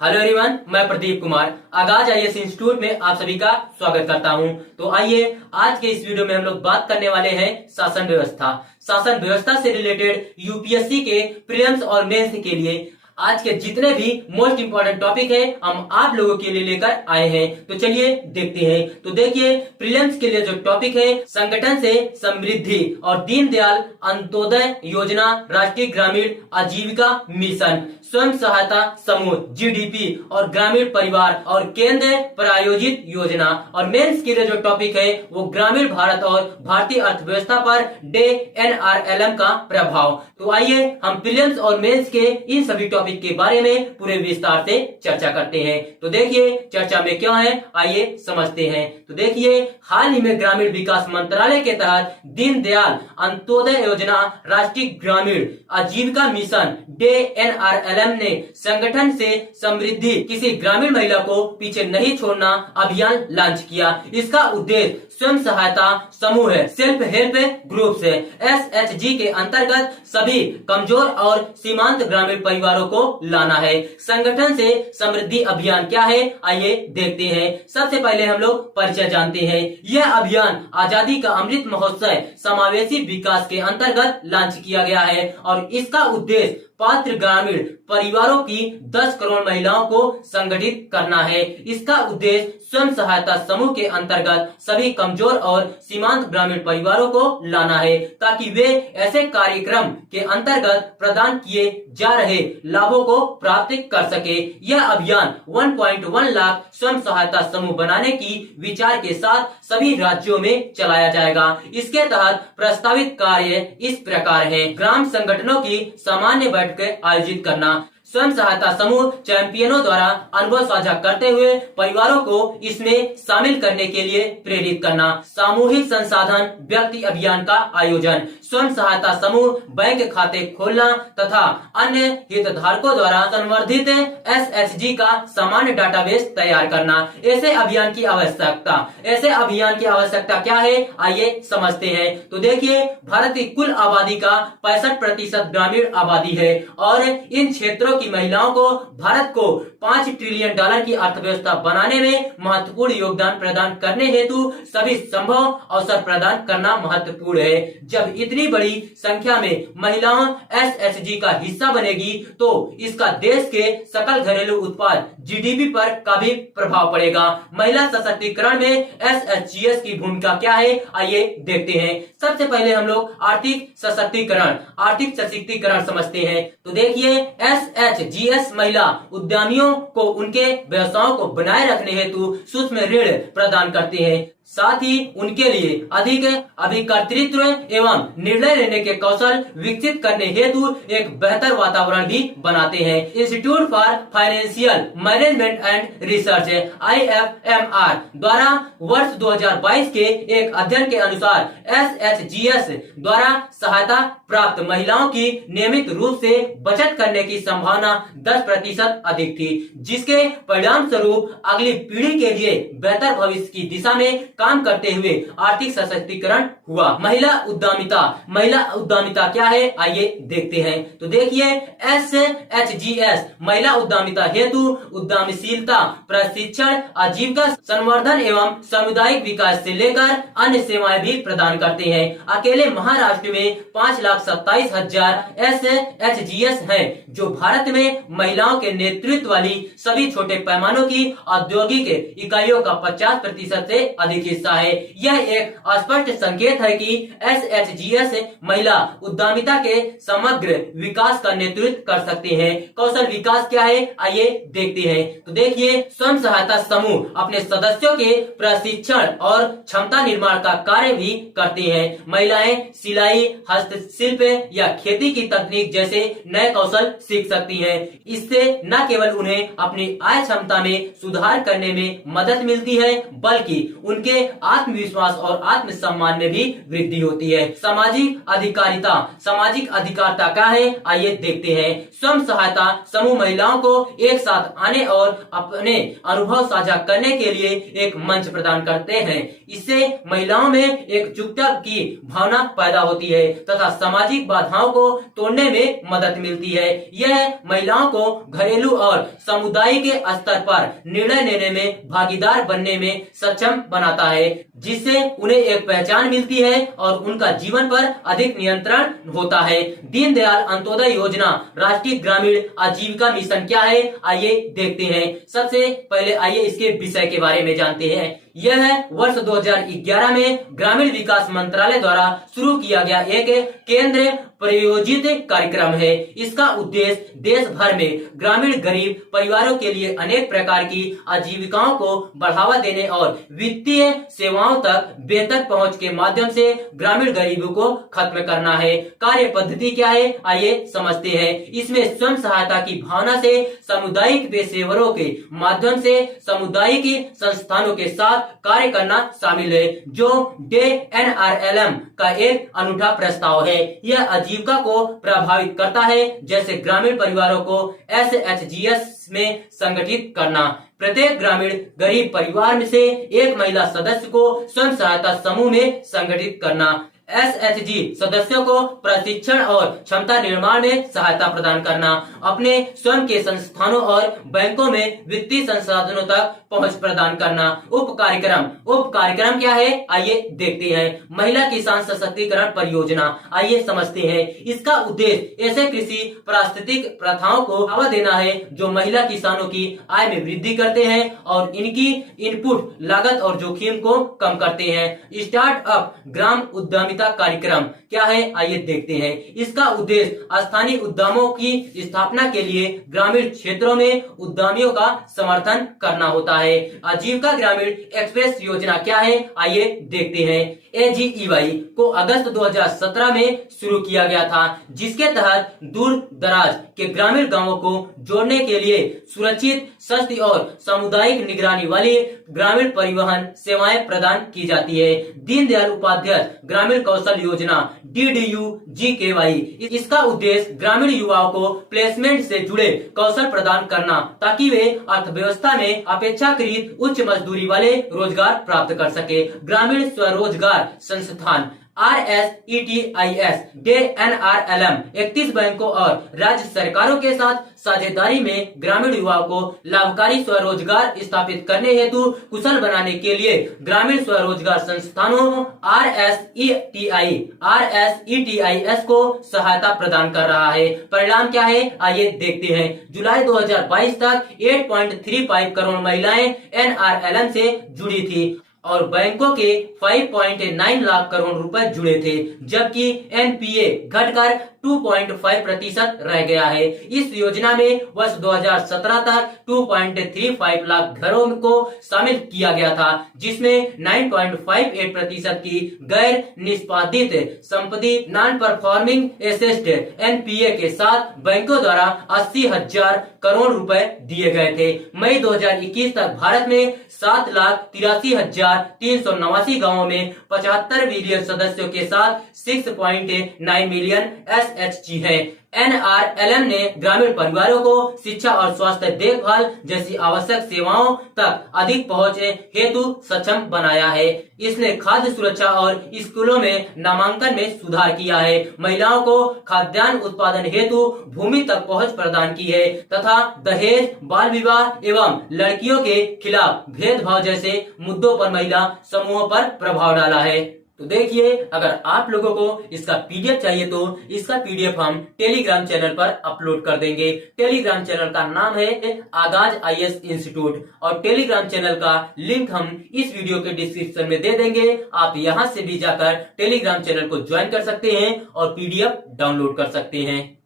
Hello everyone, मैं प्रदीप कुमार आगाज IAS institute में आप सभी का स्वागत करता हूं। तो आइए आज के इस वीडियो में हम लोग बात करने वाले हैं शासन व्यवस्था। शासन व्यवस्था से रिलेटेड यूपीएससी के प्रीलिम्स और मेंस के लिए आज के जितने भी मोस्ट इंपोर्टेंट टॉपिक है हम आप लोगों के लिए लेकर आए हैं। तो चलिए देखते हैं। तो देखिए, प्रीलिम्स के लिए जो टॉपिक है, संगठन से समृद्धि और दीनदयाल अंत्योदय योजना, राष्ट्रीय ग्रामीण आजीविका मिशन, स्वयं सहायता समूह जीडीपी और ग्रामीण परिवार और केंद्र प्रायोजित योजना। और मेंस के लिए जो टॉपिक है वो ग्रामीण भारत और भारतीय अर्थव्यवस्था पर डे एनआरएलएम का प्रभाव। तो आइए हम प्रीलिम्स और मेंस के इन सभी टॉपिक के बारे में पूरे विस्तार से चर्चा करते हैं। तो देखिए चर्चा में क्या है, आइए समझते हैं। तो देखिए, हाल ही में ग्रामीण विकास मंत्रालय के तहत दीनदयाल अंत्योदय योजना, राष्ट्रीय ग्रामीण आजीविका मिशन डे एनआरएलएम ने संगठन से समृद्धि, किसी ग्रामीण महिला को पीछे नहीं छोड़ना अभियान लॉन्च किया। इसका उद्देश्य स्वयं सहायता समूह है, सेल्फ हेल्प ग्रुप्स है, एसएचजी के अंतर्गत सभी कमजोर और सीमांत ग्रामीण परिवारों को लाना है। संगठन से समृद्धि अभियान क्या है, आइए देखते हैं। सबसे पहले हम लोग परिचय जानते हैं। यह अभियान आजादी का अमृत महोत्सव समावेशी विकास के अंतर्गत लॉन्च किया गया है और इसका उद्देश्य पात्र ग्रामीण परिवारों की 10 करोड़ महिलाओं को संगठित करना है। इसका उद्देश्य स्वयं सहायता समूह के अंतर्गत सभी कमजोर और सीमांत ग्रामीण परिवारों को लाना है, ताकि वे ऐसे कार्यक्रम के अंतर्गत प्रदान किए जा रहे लाभों को प्राप्त कर सके। यह अभियान 1.1 लाख स्वयं सहायता समूह बनाने की विचार के साथ सभी राज्यों में चलाया जाएगा। इसके तहत प्रस्तावित कार्य इस प्रकार है: ग्राम संगठनों की सामान्य बैठकें आयोजित करना, स्वयं सहायता समूह चैंपियनों द्वारा अनुभव साझा करते हुए परिवारों को इसमें शामिल करने के लिए प्रेरित करना, सामूहिक संसाधन व्यक्ति अभियान का आयोजन, स्वयं सहायता समूह बैंक खाते खोलना तथा अन्य हितधारकों द्वारा संवर्धित एसएचजी का सामान्य डाटाबेस तैयार करना। ऐसे अभियान की आवश्यकता क्या है, आइए समझते हैं। तो देखिए, भारत की कुल आबादी का 65% ग्रामीण आबादी है और इन क्षेत्रों की महिलाओं को भारत को $5 ट्रिलियन की अर्थव्यवस्था बनाने में महत्वपूर्ण योगदान प्रदान करने हेतु सभी संभव अवसर प्रदान करना महत्वपूर्ण है। जब इतनी बड़ी संख्या में महिलाओं एसएचजी का हिस्सा बनेगी तो इसका देश के सकल घरेलू उत्पाद जीडीपी पर का भी प्रभाव पड़ेगा। महिला सशक्तिकरण में एसएचजीएस की भूमिका क्या है, आइए देखते हैं। सबसे पहले हम लोग आर्थिक सशक्तिकरण समझते हैं। तो देखिए, एसएचजीएस महिला उद्यमियों को उनके व्यवसायों को बनाए रखने हेतु सूक्ष्म ऋण प्रदान करते हैं, साथ ही उनके लिए अधिक अभिकर्तृत्व एवं निर्णय लेने के कौशल विकसित करने हेतु एक बेहतर वातावरण भी बनाते हैं। Institute for financial management and research IFMR द्वारा वर्ष 2022 के एक अध्ययन के अनुसार एसएचजीएस द्वारा सहायता प्राप्त महिलाओं की नियमित रूप से बचत करने की संभावना 10% अधिक थी, जिसके परिणाम स्वरूप अगली पीढ़ी के लिए बेहतर भविष्य की दिशा में काम करते हुए आर्थिक सशक्तिकरण हुआ। महिला उद्यमिता क्या है, आइए देखते हैं। तो देखिए, एसएचजीएस महिला उद्यमिता हेतु उद्यमशीलता प्रशिक्षण, आजीविका संवर्धन एवं सामुदायिक विकास से लेकर अन्य सेवाएं भी प्रदान करते हैं। अकेले महाराष्ट्र में 5,27,000 एसएचजीएस हैं, जो भारत में महिलाओं के नेतृत्व वाली सभी छोटे पैमानों की औद्योगिक इकाइयों का 50% से अधिक हिस्सा है। यह एक स्पष्ट संकेत है कि एसएचजीएस महिला उद्यमिता के समग्र विकास का नेतृत्व कर सकते हैं। कौशल विकास क्या है, आइए देखते हैं। तो देखिए, स्वयं सहायता समूह अपने सदस्यों के प्रशिक्षण और क्षमता निर्माण का कार्य भी करते हैं। महिलाएं सिलाई, हस्तशिल्प या खेती की तकनीक जैसे नए कौशल सीख सकती हैं। इससे न केवल उन्हें अपनी आय क्षमता में सुधार करने में मदद मिलती है, बल्कि उनके जिससे आत्मविश्वास और आत्मसम्मान में भी वृद्धि होती है। सामाजिक अधिकारिता क्या है, आइए देखते हैं। स्वयं सहायता समूह महिलाओं को एक साथ आने और अपने अनुभव साझा करने के लिए एक मंच प्रदान करते हैं। इससे महिलाओं में एकजुटता की भावना पैदा होती है तथा सामाजिक बाधाओं को तोड़ने में मदद मिलती है। यह महिलाओं को घरेलू और सामुदायिक स्तर पर निर्णय लेने में भागीदार बनने में सक्षम बनाता है, जिससे उन्हें एक पहचान मिलती है और उनका जीवन पर अधिक नियंत्रण होता है। दीनदयाल अंत्योदय योजना राष्ट्रीय ग्रामीण आजीविका मिशन क्या है, आइए देखते हैं। सबसे पहले आइए इसके विषय के बारे में जानते हैं। यह वर्ष 2011 में ग्रामीण विकास मंत्रालय द्वारा शुरू किया गया एक केंद्र प्रायोजित कार्यक्रम है। इसका उद्देश्य देश भर में ग्रामीण गरीब परिवारों के लिए अनेक प्रकार की आजीविकाओं को बढ़ावा देने और वित्तीय सेवाओं तक बेहतर पहुंच के माध्यम से ग्रामीण गरीबी को खत्म करना है। कार्य पद्धति क्या है, आइए समझते हैं। इसमें स्वयं सहायता की भावना से सामुदायिक पेशेवरों के माध्यम से सामुदायिक संस्थानों के साथ कार्य करना शामिल है, जो NRLM का एक अनूठा प्रस्ताव है। यह आजीविका को प्रभावित करता है, जैसे ग्रामीण परिवारों को SHGs में संगठित करना। प्रत्येक ग्रामीण गरीब परिवार में से एक महिला सदस्य को स्वयं सहायता समूह में संगठित करना। SHG सदस्यों को प्रशिक्षण और क्षमता निर्माण में सहायता प्रदान करना। अपने स्वयं के संस्थानों और बैंकों में वित्तीय संसाधनों तक पहुंच प्रदान करना। उप कार्यक्रम क्या है, आइए देखते हैं। महिला किसान सशक्तिकरण परियोजना, आइए समझते हैं। इसका उद्देश्य ऐसे कृषि पारिस्थितिक प्रथाओं को बढ़ावा देना है जो महिला किसानों की आय में वृद्धि करते हैं और इनकी इनपुट लागत और जोखिम को कम करते हैं। स्टार्टअप ग्राम उद्यमिता कार्यक्रम क्या है, आइए देखते हैं। इसका उद्देश्य स्थानीय उद्यमों की स्थापना के लिए ग्रामीण क्षेत्रों में उद्यमियों का समर्थन करना होता है। आजीविका ग्रामीण एक्सप्रेस योजना क्या है, आइए देखते हैं। AGEY को अगस्त 2017 में शुरू किया गया था, जिसके तहत दूर दराज के ग्रामीण गांवों को जोड़ने के लिए सुरक्षित, सस्ती और सामुदायिक निगरानी वाली ग्रामीण परिवहन सेवाएं प्रदान की जाती है। दीनदयाल उपाध्याय ग्रामीण कौशल योजना DDU-GKY, इसका उद्देश्य ग्रामीण युवाओं को प्लेसमेंट से जुड़े कौशल प्रदान करना, ताकि वे अर्थव्यवस्था में अपेक्षाकृत उच्च मजदूरी वाले रोजगार प्राप्त कर सके। ग्रामीण स्वरोजगार संस्थान RSETIS NRLM 31 बैंकों और राज्य सरकारों के साथ साझेदारी में ग्रामीण युवाओं को लाभकारी स्वरोजगार स्थापित करने हेतु कुशल बनाने के लिए ग्रामीण स्वरोजगार संस्थानों RSETIS को सहायता प्रदान कर रहा है। परिणाम क्या है, आइए देखते हैं। जुलाई 2022 तक 8.35 करोड़ महिलाएं NRLM से जुड़ी थी और बैंकों के 5.9 लाख करोड़ रुपए जुड़े थे, जबकि NPA घटकर 2.5% रह गया है। इस योजना में वर्ष 2017 तक 2.35 लाख घरों को शामिल किया गया था, जिसमें 9.58% की गैर निष्पादित संपत्ति नॉन परफॉर्मिंग एसेट NPA के साथ बैंकों द्वारा 80,000 करोड़ रुपए दिए गए थे। मई 2021 तक भारत में 7,83,389 गाँवों में 75 मिलियन सदस्यों के साथ 6.9 मिलियन SHG है। NRLM ने ग्रामीण परिवारों को शिक्षा और स्वास्थ्य देखभाल जैसी आवश्यक सेवाओं तक अधिक पहुंच हेतु सक्षम बनाया है। इसने खाद्य सुरक्षा और स्कूलों में नामांकन में सुधार किया है, महिलाओं को खाद्यान्न उत्पादन हेतु भूमि तक पहुंच प्रदान की है तथा दहेज, बाल विवाह एवं लड़कियों के खिलाफ भेदभाव जैसे मुद्दों पर महिला समूहों पर प्रभाव डाला है। तो देखिए, अगर आप लोगों को इसका PDF चाहिए तो इसका PDF हम टेलीग्राम चैनल पर अपलोड कर देंगे। टेलीग्राम चैनल का नाम है आगाज IAS इंस्टीट्यूट और टेलीग्राम चैनल का लिंक हम इस वीडियो के डिस्क्रिप्शन में दे देंगे। आप यहां से भी जाकर टेलीग्राम चैनल को ज्वाइन कर सकते हैं और PDF डाउनलोड कर सकते हैं।